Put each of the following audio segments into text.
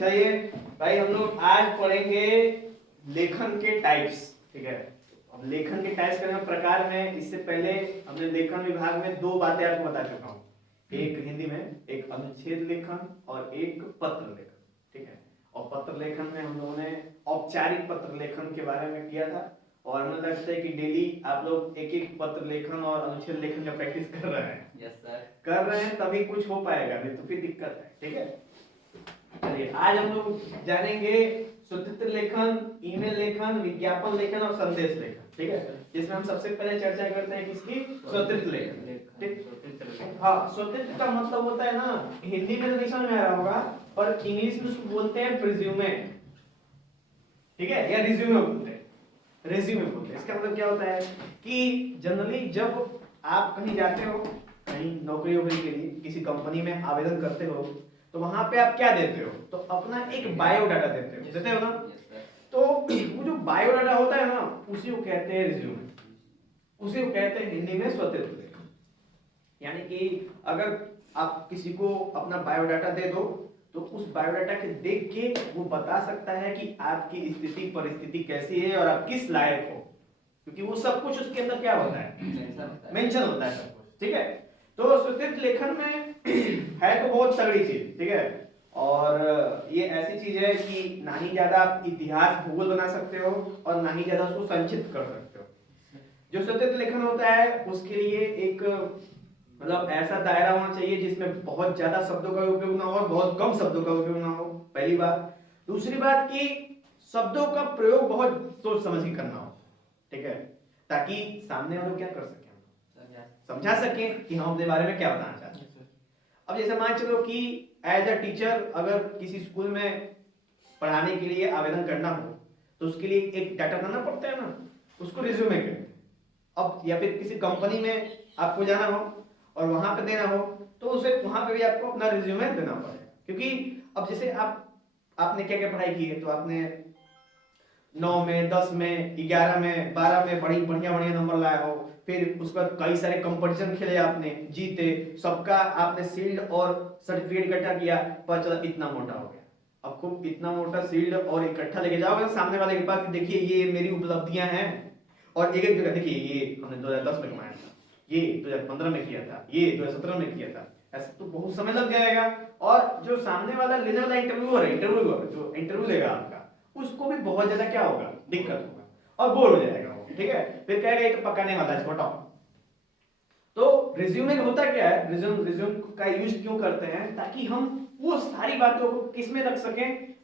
चलिए भाई, हम लोग आज पढ़ेंगे लेखन के टाइप्स। ठीक है, अब लेखन के टाइप्स का प्रकार में इससे पहले हमने लेखन विभाग में दो बातें आपको बता चुका हूँ, एक हिंदी में एक अनुच्छेद लेखन और एक पत्र लेखन। ठीक है, और पत्र लेखन में हम लोगों ने औपचारिक पत्र लेखन के बारे में किया था, और हमें लगता है कि डेली आप लोग एक एक पत्र लेखन और अनुच्छेद लेखन का प्रैक्टिस कर रहे हैं। यस सर, कर रहे हैं तभी कुछ हो पाएगा, नहीं तो फिर दिक्कत है। ठीक है, चलिए आज हम लोग जानेंगे सूचित्र लेखन, ईमेल लेखन, विज्ञापन लेखन और संदेश लेखन। ठीक है, जिसमें हम सबसे पहले चर्चा करते हैं किसकी? सूचित्र लेखन। ठीक, हाँ, सूचित्र का मतलब होता है ना, हिंदी में तो नहीं समझ में आ रहा होगा, पर इंग्लिश में उसको बोलते हैं प्रिज्यूमे। ठीक है, या रिज्यूमे बोलते हैं, रेज्यूमे बोलते हैं। इसका मतलब क्या होता है कि जनरली जब आप कहीं जाते हो, कहीं नौकरी वोकरी के लिए किसी कंपनी में आवेदन करते हो, तो वहां पे आप क्या देते हो? तो अपना एक बायोडाटा देते हो ना। तो वो जो बायोडाटा होता है ना, उसी को कहते हैं रिज्यूमे, उसी को कहते हैं हिंदी में सूचित्र लेखन। यानी कि अगर आप किसी को अपना बायोडाटा दे दो, तो उस बायोडाटा के देख के वो बता सकता है कि आपकी स्थिति परिस्थिति कैसी है और आप किस लायक हो, क्योंकि वो सब कुछ उसके अंदर क्या होता है? मेंशन होता है सब कुछ। ठीक है, तो सूचित्र लेखन में है तो बहुत तगड़ी चीज। ठीक है, और ये ऐसी चीज है कि ना ही ज्यादा आप इतिहास भूगोल बना सकते हो और ना ही ज्यादा उसको संक्षिप्त कर सकते हो। जो सूचित्र लेखन होता है उसके लिए एक मतलब ऐसा दायरा होना चाहिए जिसमें बहुत ज्यादा शब्दों का उपयोग ना हो और बहुत कम शब्दों का उपयोग ना हो, पहली बात। दूसरी बात कि शब्दों का प्रयोग बहुत सोच समझ के करना हो। ठीक है, ताकि सामने वालों क्या कर सके, समझा सके कि हम अपने बारे में क्या बताना चाहते हैं। अब जैसे मान चलो कि एज अ टीचर अगर किसी स्कूल में पढ़ाने के लिए आवेदन करना हो, तो उसके लिए एक डाटा बनाना पड़ता है ना, उसको रिज्यूमे कहते हैं। अब या फिर किसी कंपनी में आपको जाना हो और वहां पे देना हो, तो उसे वहां पे भी आपको अपना रिज्यूमे देना पड़ेगा। क्योंकि अब जैसे आपने क्या क्या पढ़ाई की है, तो आपने 9 में, 10 में, 11 में, 12 में बड़ी बढ़िया बढ़िया नंबर लाया हो, फिर उस पर कई सारे कंपटीशन खेले, आपने जीते, सबका आपने शील्ड और सर्टिफिकेट इकट्ठा किया, पता चला इतना मोटा हो गया। अब खूब इतना मोटा शील्ड और इकट्ठा लेके जाओगे सामने वाले के पास, देखिए ये मेरी उपलब्धियां हैं, और एक एक जगह देखिए ये हमने 2010 में कमाया था, ये 2015 में किया था, ये 2017 में किया था, ऐसा तो बहुत समय लग जाएगा। और जो सामने वाला लेने वाला इंटरव्यूअर जो इंटरव्यू लेगा आपका, उसको भी बहुत ज्यादा क्या होगा? दिक्कत होगा और बोर हो जाएगा वो। ठीक है, फिर कहेगा ये तो पकाने वाला है, इसको हटाओ। तो रिज्यूमे होता क्या है, रिज्यूम का यूज क्यों करते हैं? ताकि हम वो सारी बातों को किस में रख सकें,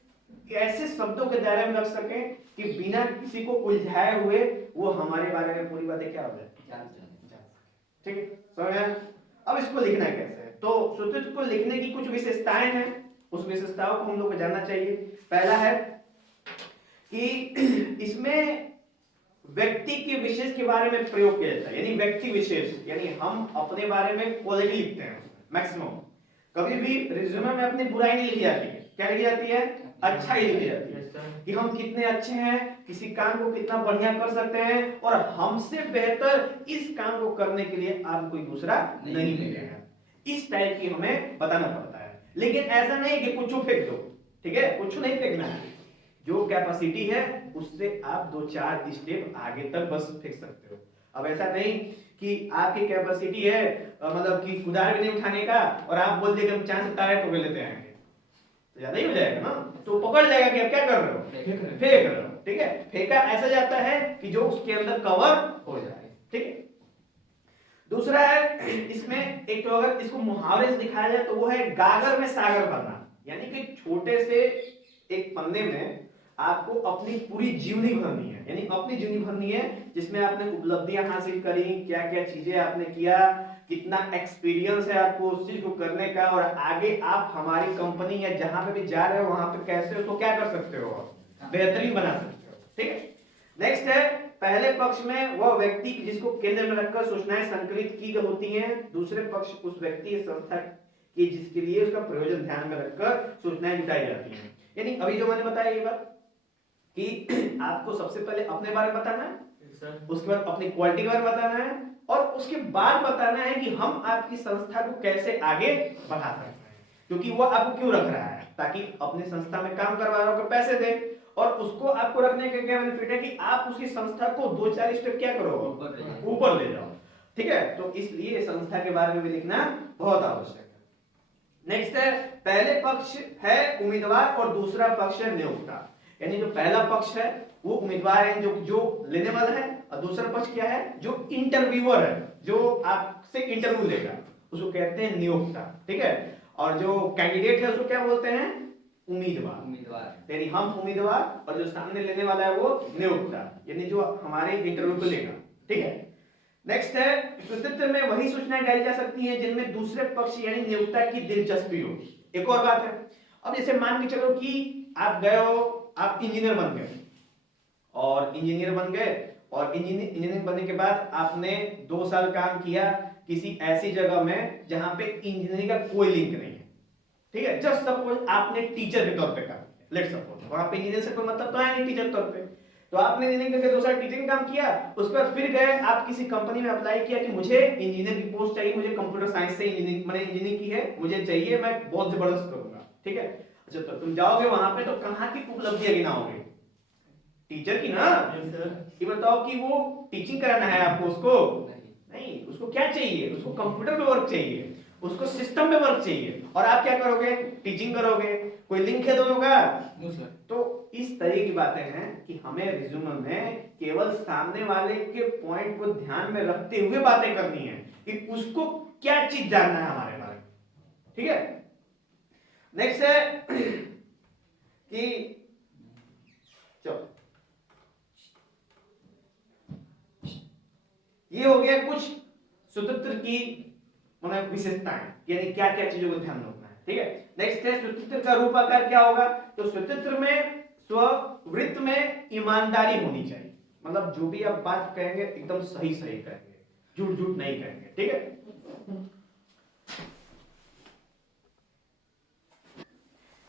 ऐसे शब्दों के दायरे में रख सकें कि बिना किसी को उलझाए हुए वो हमारे बारे में पूरी बातें क्या हो जाए। ठीक है, समझ में? अब इसको लिखना कैसे है? तो सूचित्र को लिखने की कुछ विशेषताएं हैं, उस विशेषताओं को हम लोग को जानना चाहिए। पहला है कि इसमें व्यक्ति के विशेष के बारे में प्रयोग किया जाता है, यानी व्यक्ति विशेष, यानी हम अपने बारे में क्वालिटी लिखते हैं मैक्सिमम। कभी भी रिज्यूमे में अपनी बुराई नहीं लिखी जाती है, क्या लिखी जाती है? अच्छा ही लिखी जाती है कि हम कितने अच्छे हैं, किसी काम को कितना बढ़िया कर सकते हैं, और हमसे बेहतर इस काम को करने के लिए आपको कोई दूसरा नहीं मिलेगा। इस टाइप की हमें बताना पड़ता है। लेकिन ऐसा नहीं कि कुछ फेंक दो। ठीक है, कुछ नहीं फेंकना है, जो कैपेसिटी है उससे आप 2-4 स्टेप आगे तक बस फेंक सकते हो। अब ऐसा नहीं कि आपकी कैपेसिटी है मतलब कि कुदार भी नहीं उठाने का, और आप बोल दे कि हम 4 से तारे पकड़ लेते हैं, तो ज्यादा ही हो जाएगा ना। तो पकड़ लेगा कि आप क्या कर रहे हो? फेंक रहे हो। ठीक है, फेंका ऐसा जाता है कि जो उसके अंदर कवर हो जाए। ठीक है, दूसरा है इसमें एक, तो अगर इसको मुहावरे से दिखाया जाए तो वो है गागर में सागर भरना। यानी कि छोटे से एक पन्ने में आपको अपनी पूरी जीवनी भरनी है, यानी अपनी जीवनी भरनी है, जिसमें आपने उपलब्धियां हासिल करी, क्या क्या चीजें आपने किया, कितना एक्सपीरियंस है आपको उस चीज को करने का, और आगे आप हमारी कंपनी या जहां पे भी जा रहे हो वहां पे कैसे उसको क्या कर सकते हो, बेहतरीन बना सकते हो। ठीक है, नेक्स्ट है पहले पक्ष में वह व्यक्ति जिसको केंद्र में रखकर सूचनाएं संकलित की होती हैं, दूसरे पक्ष उस व्यक्ति संस्था की जिसके लिए उसका प्रयोजन ध्यान में रखकर सूचनाएं जुटाई जाती हैं। यानी अभी जो मैंने बताया ये बात कि आपको सबसे पहले अपने बारे में बताना है, उसके बाद अपनी क्वालिटी के बारे में बताना है, और उसके बाद बताना है कि हम आपकी संस्था को कैसे आगे बढ़ा सकते हैं। क्योंकि वो आपको क्यों रख रहा है, ताकि अपने संस्था में काम करवा रहा हो, पैसे दे, और उसको आपको रखने का क्या बेनिफिट है कि आप उसकी संस्था को 2-4 स्टेप क्या करो, ऊपर ले जाओ। ठीक है, तो इसलिए संस्था के बारे में भी लिखना बहुत आवश्यक है। नेक्स्ट है, पहले पक्ष है उम्मीदवार और दूसरा पक्ष है नियोक्ता। यानी जो पहला पक्ष है वो उम्मीदवार है, जो लेने वाला है, और दूसरा पक्ष क्या है, जो इंटरव्यूअर है, जो आपसे इंटरव्यू लेगा, उसको कहते हैं नियोक्ता। ठीक है, और जो कैंडिडेट है उसको क्या बोलते हैं, उम्मीदवार। यानी हम उम्मीदवार और जो सामने लेने वाला है वो नियोक्ता, यानी जो हमारे इंटरव्यू को लेगा। ठीक है, नेक्स्ट है, स्वीकृति में वही सूचनाएं डाली जा सकती हैं जिनमें दूसरे पक्ष यानी नियोक्ता की दिलचस्पी हो। एक और बात है, अब जैसे मान के चलो कि आप गए हो, आप इंजीनियर बन गए, और इंजीनियरिंग बनने के बाद आपने 2 साल काम किया किसी ऐसी जगह में जहां पे इंजीनियरिंग का कोई लिंक नहीं है। ठीक है, जस्ट सपोज आपने टीचर के तौर पे काम किया, लेट्स सपोज वहां पे इंजीनियर से कोई मतलब तो है नहीं टीचर तौर पे, तो आपने इंजीनियरिंग करके 2 साल टीचिंग काम किया, उसके बाद फिर गए आप किसी कंपनी में अप्लाई किया कि मुझे इंजीनियर की पोस्ट चाहिए, मुझे कंप्यूटर साइंस से इंजीनियरिंग, मैंने इंजीनियरिंग की है, मुझे चाहिए, मैं बहुत जबरदस्त करूंगा। ठीक है, अच्छा तो तुम जाओगे वहां पे तो कहां की उपलब्धियां गिनाओगे, टीचर की ना। ये बताओ कि वो टीचिंग कराना है आपको, उसको नहीं, उसको क्या चाहिए, उसको कंप्यूटर पे वर्क चाहिए, उसको सिस्टम पे वर्क चाहिए, और आप क्या करोगे, टीचिंग करोगे, कोई लिंक है दोनों का? तो इस तरह की बातें हैं कि हमें रिज्यूमे में केवल सामने वाले के पॉइंट को ध्यान में रखते हुए बातें करनी है कि उसको क्या चीज जानना है हमारे बारे में। ठीक है, नेक्स्ट है कि चलो ये हो गया कुछ स्वतंत्र की मतलब विशेषताएं, यानी क्या क्या चीजों को ध्यान रखना है। ठीक है, नेक्स्ट है स्वतंत्र का रूप आकार क्या होगा, तो स्वतंत्र में स्ववृत्त में ईमानदारी होनी चाहिए, मतलब जो भी आप बात कहेंगे एकदम सही कहेंगे, झूठ झूठ नहीं कहेंगे। ठीक है,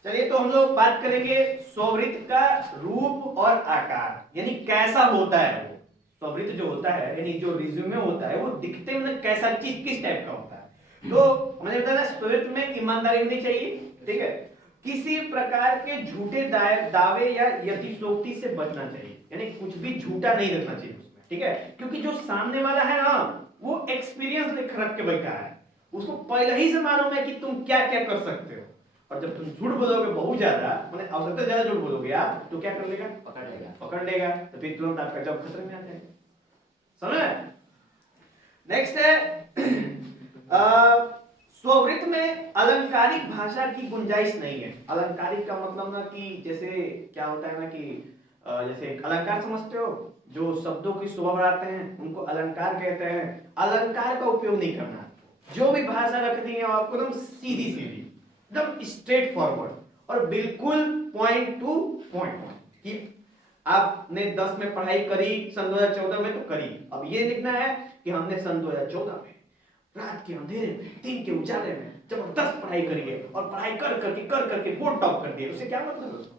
चलिए तो हम लोग बात करेंगे स्ववृत्त का रूप और आकार, यानी कैसा होता है वो स्ववृत्त जो होता है, यानी जो रिज्यूमे होता है वो दिखते में कैसा चीज किस टाइप का होता है। तो मैंने बताया स्ववृत्त में ईमानदारी होनी चाहिए। ठीक है, किसी प्रकार के झूठे दावे या यतिशोक्ति से बचना चाहिए, यानी कुछ भी झूठा नहीं रखना चाहिए उसमें। ठीक है, क्योंकि जो सामने वाला है ना वो एक्सपीरियंस रख के बैठा है, उसको पहले ही से मालूम है कि तुम क्या क्या कर सकते हो, और जब तुम झूठ बोलोगे बहुत ज्यादा, मतलब आवश्यकता ज्यादा झूठ बोलोगे आप, तो क्या कर लेगा, पकड़ लेगा, तो फिर तुरंत आपका जॉब खतरे में आ जाएगा। समझ? नेक्स्ट है स्ववृत्त में अलंकारिक भाषा की गुंजाइश नहीं है। अलंकारिक का मतलब ना कि जैसे क्या होता है ना कि जैसे अलंकार समझते हो, जो शब्दों की शोभा बढ़ाते हैं उनको अलंकार कहते हैं। अलंकार का उपयोग नहीं करना, जो भी भाषा रखनी है आपको एकदम सीधी सीधी, एकदम स्ट्रेट फॉरवर्ड और बिल्कुल पॉइंट टू पॉइंट, कि आपने 10 में पढ़ाई करी सन 2014 में तो करी, अब ये लिखना है कि हमने सन 2014 में रात के अंधेरे में दिन के उजाले में जबरदस्त पढ़ाई करी है और पढ़ाई कर करके बोर्ड टॉप कर दिया, उसे क्या मतलब है उसको,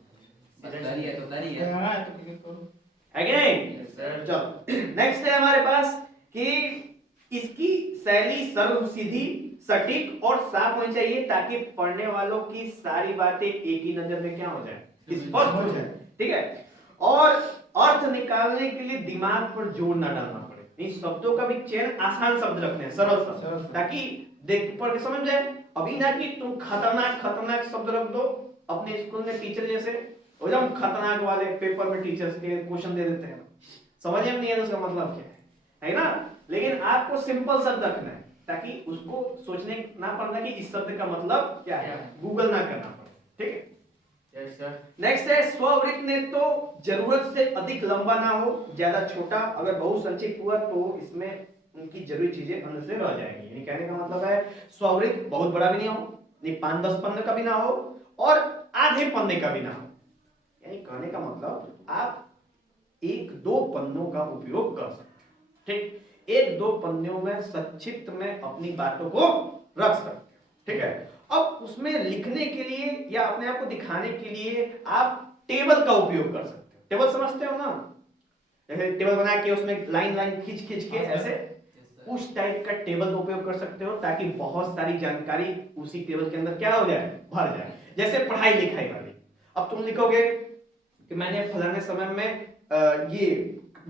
है कि नहीं? चलो नेक्स्ट है हमारे पास कि इसकी शैली सरल सीधी सटीक और साफ होनी चाहिए, ताकि पढ़ने वालों की सारी बातें एक ही नजर में क्या हो जाए, स्पष्ट हो जाए। ठीक है, और अर्थ निकालने के लिए दिमाग पर जोर ना डालना पड़े, इन शब्दों का भी चयन आसान शब्द रखने हैं, सरल शब्द, ताकि देख पढ़ के समझ जाए। अभी ना कि तुम खतरनाक शब्द रख दो, अपने स्कूल में टीचर जैसे एकदम खतरनाक वाले पेपर में टीचर्स के क्वेश्चन दे देते हैं, समझ में नहीं है उसका मतलब क्या है ना। लेकिन आपको सिंपल शब्द रखना है ताकि उसको सोचने ना पड़ना कि इस शब्द का मतलब क्या है, गूगल ना करना पड़े। ठीक है, यस सर। नेक्स्ट है स्ववृत्त ने तो जरूरत से अधिक लंबा ना हो, ज्यादा छोटा, अगर बहुत संक्षिप्त हुआ तो इसमें उनकी जरूरी चीजें अंदर से रह जाएंगी। यानी कहने का मतलब है स्ववृत्त बहुत बड़ा भी नहीं हो, नहीं 5-10 पन्ने का भी ना हो और आधे पन्ने का भी ना हो, यानी कहने का मतलब आप 1-2 पन्नों का उपयोग कर सकते हैं। ठीक, 1-2 पन्नों में संक्षिप्त में अपनी बातों को रख सकते हैं। ठीक है, अब उसमें लिखने के लिए या अपने आप को दिखाने के लिए आप टेबल का उपयोग कर सकते हो। टेबल समझते हो ना, जैसे टेबल बना के उसमें लाइन खींच के ऐसे उस टाइप का टेबल का उपयोग कर सकते हो ताकि बहुत सारी जानकारी उसी टेबल के अंदर क्या हो जाए, भर जाए। जैसे पढ़ाई लिखाई वाली, अब तुम लिखोगे कि मैंने फलाने समय में ये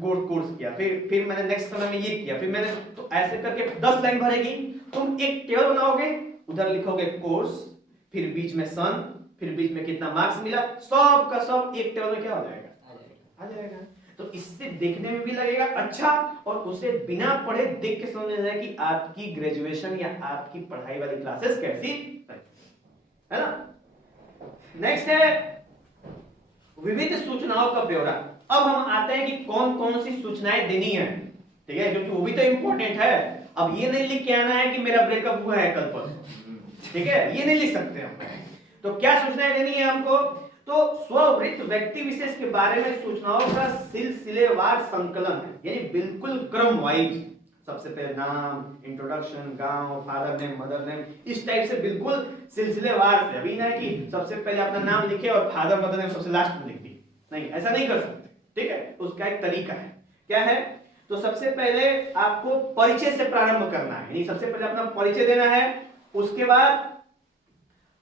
कोर्स किया, फिर मैंने नेक्स्ट समय में ये किया, फिर मैंने, तो ऐसे करके 10 लाइन भरेगी। तुम एक टेबल बनाओगे, उधर लिखोगे कोर्स, फिर बीच में सन, फिर बीच में कितना मार्क्स मिला, सब का सब एक टेबल में क्या हो जाएगा, आ जाएगा। तो इससे देखने में भी लगेगा अच्छा, और उसे बिना पढ़े देख के समझ में जाएगा कि आपकी ग्रेजुएशन या आपकी पढ़ाई वाली क्लासेस कैसी है ना। नेक्स्ट है विविध सूचनाओं का ब्यौरा। अब हम आते हैं कि कौन कौन सी सूचनाएं देनी है, ठीक है, क्योंकि वो भी तो इंपॉर्टेंट है। अब ये नहीं लिख के आना है कि मेरा ब्रेकअप हुआ है कल परसों, ठीक है, ये नहीं लिख सकते हम। तो क्या सूचनाएं देनी है हमको, तो स्ववृत्त व्यक्ति विशेष के बारे में सूचनाओं का सिलसिलेवार संकलन है, यानी बिल्कुल क्रम वाइज। सबसे पहले नाम, इंट्रोडक्शन, गांव, फादर नेम, मदर नेम, इस टाइप से बिल्कुल सिलसिलेवार से। अभी ना कि सबसे पहले अपना नाम लिखे और फादर मदर नेम सबसे लास्ट में लिख दी, नहीं, ऐसा नहीं कर सकते, ठीक है। उसका एक तरीका है, क्या है, तो सबसे पहले आपको परिचय से प्रारंभ करना है, यानी सबसे पहले अपना परिचय देना है। उसके बाद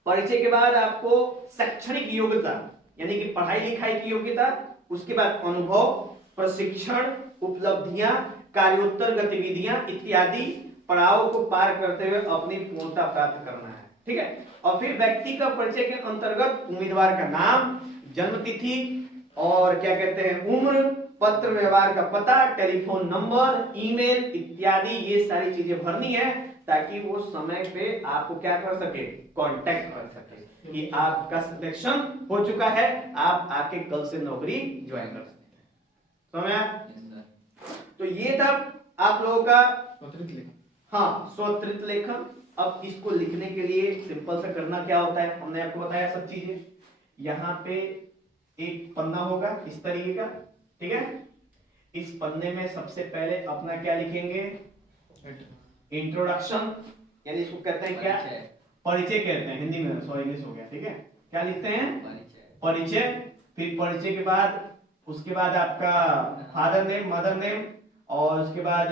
परिचय के बाद आपको शैक्षणिक योग्यता, यानी कि पढ़ाई लिखाई की योग्यता, उसके बाद अनुभव, प्रशिक्षण, उपलब्धियां, कार्योत्तर गतिविधियां इत्यादि पड़ाव को पार करते हुए अपनी पूर्णता प्राप्त करना है, ठीक है। और फिर व्यक्ति का परिचय के अंतर्गत उम्मीदवार का नाम, जन्म तिथि, और क्या कहते हैं उम्र, पत्र व्यवहार का पता, टेलीफोन नंबर, ईमेल इत्यादि, ये सारी चीजें भरनी है ताकि वो समय पे आपको क्या कर सके, कांटेक्ट कर सके कि आपका सिलेक्शन हो चुका है, आप आके कल से नौकरी ज्वाइन कर सकते हैं। समझ? तो ये था आप लोगों का स्वतंत्र लेखन। हाँ, स्वतंत्र लेखन। अब इसको लिखने के लिए सिंपल सा करना क्या होता है, हमने आपको बताया सब चीजें। यहाँ पे एक पन्ना होगा इस तरीके का, ठीक है। इस पन्ने में सबसे पहले अपना क्या लिखेंगे, इंट्रोडक्शन, यानी इसको कहते हैं क्या, परिचय कहते हैं हिंदी में, सॉरी इंग्लिश हो गया, ठीक है। क्या लिखते हैं, परिचय। फिर परिचय के बाद उसके बाद आपका फादर नेम, मदर नेम, और उसके बाद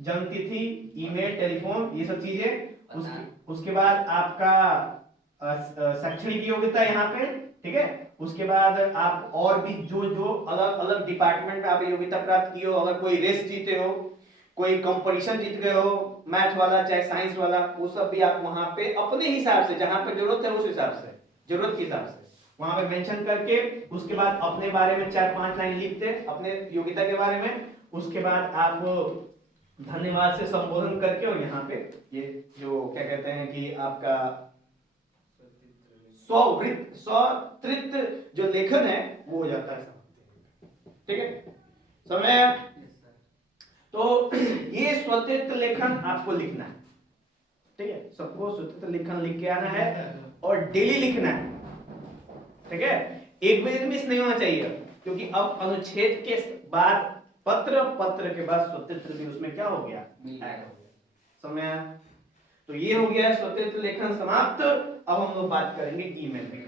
जन्म तिथि, ईमेल, टेलीफोन, ये सब चीजें। उसके बाद आपका शैक्षणिक योग्यता यहाँ पे, ठीक है। उसके बाद आप और भी जो जो अलग अलग डिपार्टमेंट में आप योग्यता प्राप्त की हो, अगर कोई रेस जीते हो, कोई कंपटीशन जीत गए हो, मैथ वाला चाहे साइंस वाला, वो सब भी आप वहां पे अपने हिसाब से जहां पे जरूरत है उस हिसाब से, जरूरत के हिसाब से वहां पे मेंशन करके, उसके बाद अपने बारे में 4-5 लाइन लिखते अपने योग्यता के बारे में। उसके बाद आप धन्यवाद से संबोधन करके, और यहाँ पे ये जो क्या कहते हैं कि आपका स्वतंत्र जो लेखन है वो हो जाता है, ठीक है। समय तो ये स्वतंत्र लेखन आपको लिखना है, ठीक है। सबको स्वतंत्र लेखन लिख के आना है और डेली लिखना है, ठीक है। एक भी दिन मिस नहीं होना चाहिए, क्योंकि अब अनुच्छेद के बाद पत्र के बाद स्वतंत्र भी उसमें क्या हो गया, ऐड हो गया। समय तो ये हो गया स्वतंत्र लेखन समाप्त। अब हम लोग बात करेंगे ईमेल में।